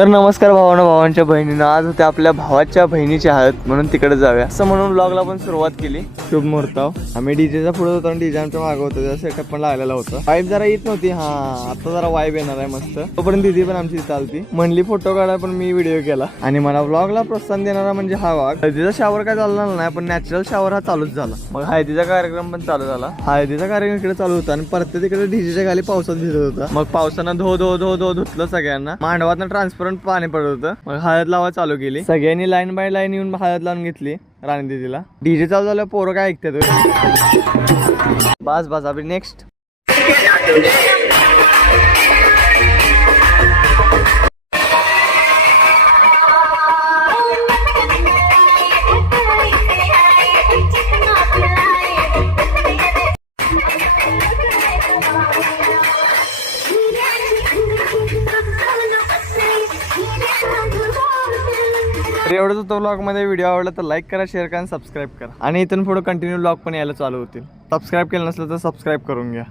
तर नमस्कार भावांनो, भावांच्या बहिणींना. आज होते आपल्या भावाच्या बहिणीची हळद, म्हणून तिकडे जाऊया असं म्हणून व्लॉगला पण सुरुवात केली. शुभ मुहूर्ताव. आम्ही डीजेचा पुढे होतो आणि डीजे आमच्या मागं होतं, त्याचा सेटअप पण लागलेला होता. वाईब जरा येत नव्हती. हा आता जरा वाईब येणार आहे मस्त. तोपर्यंत दिदी पण आमची चालती म्हणली फोटो काढा, पण मी व्हिडिओ केला. आणि मला व्लॉगला प्रोत्साहन देणारा म्हणजे हा वाघ. हळदीचा शावर काय झाला नाही, पण नॅचरल शावर हा चालूच झाला. मग हळदीचा कार्यक्रम पण चालू झाला. हळदीचा कार्यक्रम इकडे चालू होता आणि परत तिकडे डीजेच्या खाली पावसात भिजत होता. मग पावसानं धो धो धो धो धुतलं सगळ्यांना. मांडवातनं ट्रान्सपरंट पाणी पडत होतं. मग हळद लावा चालू केली. सगळ्यांनी लाईन बाय लाईन येऊन हळद लावून घेतली. राणी दीदीला डीजे चालू झालं, पोरं काय ऐकतात. बस बस अभी नेक्स्ट. तर एवढंच होतं व्लॉगमध्ये. व्हिडिओ आवडला तर लाईक करा, शेअर करा आणि सबस्क्राईब करा. आणि इथून पुढे कंटिन्यू व्लॉग पण यायला चालू होतील. सबस्क्राईब केलं नसलं तर सबस्क्राईब करून घ्या.